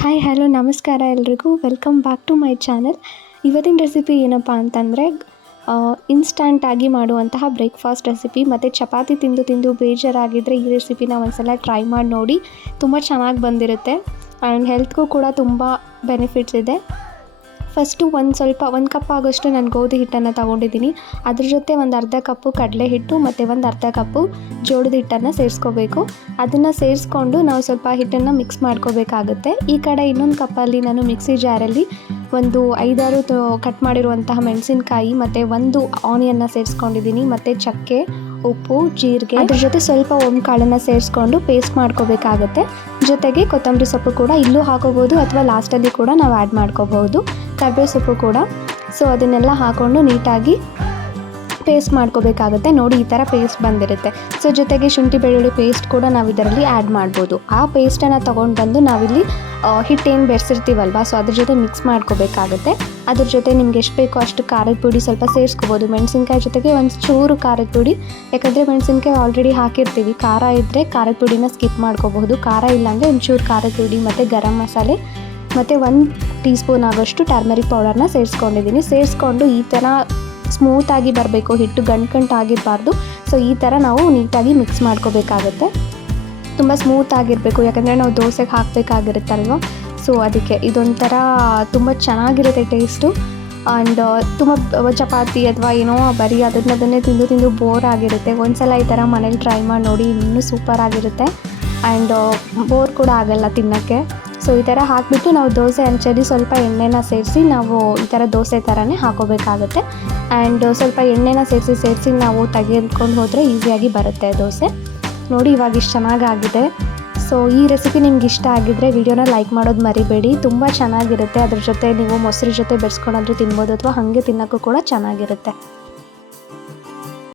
Hi hello ನಮಸ್ಕಾರ ಎಲ್ರಿಗೂ. Welcome back to my channel ಇವತ್ತಿನ ರೆಸಿಪಿ ಏನಪ್ಪ ಅಂತಂದರೆ ಇನ್ಸ್ಟಂಟಾಗಿ ಮಾಡುವಂತಹ ಬ್ರೇಕ್ಫಾಸ್ಟ್ ರೆಸಿಪಿ ಮತ್ತು ಚಪಾತಿ ತಿಂದು ತಿಂದು ಬೇಜಾರಾಗಿದ್ದರೆ ಈ ರೆಸಿಪಿನ ಒಂದ್ಸಲ ಟ್ರೈ ಮಾಡಿ ನೋಡಿ. ತುಂಬ ಚೆನ್ನಾಗಿ ಬಂದಿರುತ್ತೆ. ಆ್ಯಂಡ್ ಹೆಲ್ತ್ಗೂ ಕೂಡ ತುಂಬ ಬೆನಿಫಿಟ್ಸ್ ಇದೆ. ಫಸ್ಟು ಒಂದು ಸ್ವಲ್ಪ, ಒಂದು ಕಪ್ ಆಗೋಷ್ಟು ನಾನು ಗೋಧಿ ಹಿಟ್ಟನ್ನು ತಗೊಂಡಿದ್ದೀನಿ. ಅದ್ರ ಜೊತೆ ಒಂದು ಅರ್ಧ ಕಪ್ಪು ಕಡಲೆ ಹಿಟ್ಟು ಮತ್ತು ಒಂದು ಅರ್ಧ ಕಪ್ಪು ಜೋಳದ ಹಿಟ್ಟನ್ನು ಸೇರಿಸ್ಕೋಬೇಕು. ಅದನ್ನು ಸೇರಿಸ್ಕೊಂಡು ನಾವು ಸ್ವಲ್ಪ ಹಿಟ್ಟನ್ನು ಮಿಕ್ಸ್ ಮಾಡ್ಕೋಬೇಕಾಗುತ್ತೆ. ಈ ಕಡೆ ಇನ್ನೊಂದು ಕಪ್ಪಲ್ಲಿ ನಾನು ಮಿಕ್ಸಿ ಜಾರಲ್ಲಿ ಒಂದು ಐದಾರು ಕಟ್ ಮಾಡಿರುವಂತಹ ಮೆಣಸಿನಕಾಯಿ ಮತ್ತು ಒಂದು ಆನಿಯನ್ನ ಸೇರಿಸ್ಕೊಂಡಿದ್ದೀನಿ. ಮತ್ತು ಚಕ್ಕೆ, ಉಪ್ಪು, ಜೀರಿಗೆ, ಅದ್ರ ಜೊತೆ ಸ್ವಲ್ಪ ಓಮ್ ಕಾಳನ್ನು ಸೇರಿಸ್ಕೊಂಡು ಪೇಸ್ಟ್ ಮಾಡ್ಕೋಬೇಕಾಗತ್ತೆ. ಜೊತೆಗೆ ಕೊತ್ತಂಬರಿ ಸೊಪ್ಪು ಕೂಡ ಇಲ್ಲೂ ಹಾಕೋಬೋದು ಅಥವಾ ಲಾಸ್ಟಲ್ಲಿ ಕೂಡ ನಾವು ಆ್ಯಡ್ ಮಾಡ್ಕೋಬಹುದು ಕರ್ಬೇವು ಸೊಪ್ಪು ಕೂಡ. ಸೊ ಅದನ್ನೆಲ್ಲ ಹಾಕ್ಕೊಂಡು ನೀಟಾಗಿ ಪೇಸ್ಟ್ ಮಾಡ್ಕೋಬೇಕಾಗುತ್ತೆ. ನೋಡಿ, ಈ ಥರ ಪೇಸ್ಟ್ ಬಂದಿರುತ್ತೆ. ಸೊ ಜೊತೆಗೆ ಶುಂಠಿ ಬೆಳ್ಳುಳ್ಳಿ ಪೇಸ್ಟ್ ಕೂಡ ನಾವು ಇದರಲ್ಲಿ ಆ್ಯಡ್ ಮಾಡ್ಬೋದು. ಆ ಪೇಸ್ಟನ್ನು ತೊಗೊಂಡು ಬಂದು ನಾವಿಲ್ಲಿ ಹಿಟ್ಟೇನು ಬೆರೆಸಿರ್ತೀವಲ್ವ, ಸೊ ಅದ್ರ ಜೊತೆ ಮಿಕ್ಸ್ ಮಾಡ್ಕೋಬೇಕಾಗುತ್ತೆ. ಅದ್ರ ಜೊತೆ ನಿಮ್ಗೆ ಎಷ್ಟು ಬೇಕೋ ಅಷ್ಟು ಖಾರದ ಪುಡಿ ಸ್ವಲ್ಪ ಸೇರಿಸ್ಕೋಬೋದು. ಮೆಣಸಿನ್ಕಾಯಿ ಜೊತೆಗೆ ಒಂದು ಚೂರು ಖಾರದ ಪುಡಿ. ಯಾಕಂದರೆ ಮೆಣಸಿನ್ಕಾಯಿ ಆಲ್ರೆಡಿ ಹಾಕಿರ್ತೀವಿ. ಖಾರ ಇದ್ದರೆ ಖಾರದ ಪುಡಿನ ಸ್ಕಿಪ್ ಮಾಡ್ಕೋಬಹುದು. ಖಾರ ಇಲ್ಲಾಂದರೆ ಒಂಚೂರು ಖಾರದ ಪುಡಿ ಮತ್ತು ಗರಂ ಮಸಾಲೆ ಮತ್ತು ಒಂದು ಟೀ ಸ್ಪೂನ್ ಆಗೋಷ್ಟು ಟರ್ಮರಿಕ್ ಪೌಡರ್ನ ಸೇರಿಸ್ಕೊಂಡಿದ್ದೀನಿ ಸೇರಿಸ್ಕೊಂಡು ಈ ಥರ ಸ್ಮೂತಾಗಿ ಬರಬೇಕು. ಹಿಟ್ಟು ಗಂಟು ಗಂಟು ಆಗಿರಬಾರ್ದು. ಸೊ ಈ ಥರ ನಾವು ನೀಟಾಗಿ ಮಿಕ್ಸ್ ಮಾಡ್ಕೋಬೇಕಾಗುತ್ತೆ. ತುಂಬ ಸ್ಮೂತ್ ಆಗಿರಬೇಕು. ಯಾಕಂದರೆ ನಾವು ದೋಸೆಗೆ ಹಾಕಬೇಕಾಗಿರುತ್ತಲ್ವ? ಸೊ ಅದಕ್ಕೆ ಇದೊಂಥರ ತುಂಬ ಚೆನ್ನಾಗಿರುತ್ತೆ ಟೇಸ್ಟು. ಆ್ಯಂಡ್ ತುಂಬ ಚಪಾತಿ ಅಥವಾ ಏನೋ ಬರೀ ಅದನ್ನದನ್ನೇ ತಿಂದು ತಿಂದು ಬೋರ್ ಆಗಿರುತ್ತೆ. ಒಂದ್ಸಲ ಈ ಥರ ಮನೇಲಿ ಟ್ರೈ ಮಾಡಿ ನೋಡಿ ಇನ್ನೂ ಸೂಪರ್ ಆಗಿರುತ್ತೆ. ಆ್ಯಂಡ್ ಬೋರ್ ಕೂಡ ಆಗಲ್ಲ ತಿನ್ನೋಕ್ಕೆ. ಸೊ ಈ ಥರ ಹಾಕಿಬಿಟ್ಟು ನಾವು ದೋಸೆ ಹಂಚಲ್ಲಿ ಸ್ವಲ್ಪ ಎಣ್ಣೆನ ಸೇರಿಸಿ ನಾವು ಈ ಥರ ದೋಸೆ ಥರನೇ ಹಾಕೋಬೇಕಾಗುತ್ತೆ. ಆ್ಯಂಡ್ ಸ್ವಲ್ಪ ಎಣ್ಣೆನ ಸೇರಿಸಿ ಸೇರಿಸಿ ನಾವು ತೆಗೆದುಕೊಂಡು ಹೋದರೆ ಈಸಿಯಾಗಿ ಬರುತ್ತೆ ದೋಸೆ. ನೋಡಿ ಇವಾಗ ಇಷ್ಟು ಚೆನ್ನಾಗಾಗಿದೆ. ಸೊ ಈ ರೆಸಿಪಿ ನಿಮ್ಗೆ ಇಷ್ಟ ಆಗಿದ್ದರೆ ವಿಡಿಯೋನ ಲೈಕ್ ಮಾಡೋದು ಮರಿಬೇಡಿ. ತುಂಬ ಚೆನ್ನಾಗಿರುತ್ತೆ. ಅದ್ರ ಜೊತೆ ನೀವು ಮೊಸರು ಜೊತೆ ಬೆರೆಸ್ಕೊಂಡಾದ್ರೂ ತಿನ್ಬೋದು ಅಥವಾ ಹಾಗೆ ತಿನ್ನೋಕ್ಕೂ ಕೂಡ ಚೆನ್ನಾಗಿರುತ್ತೆ.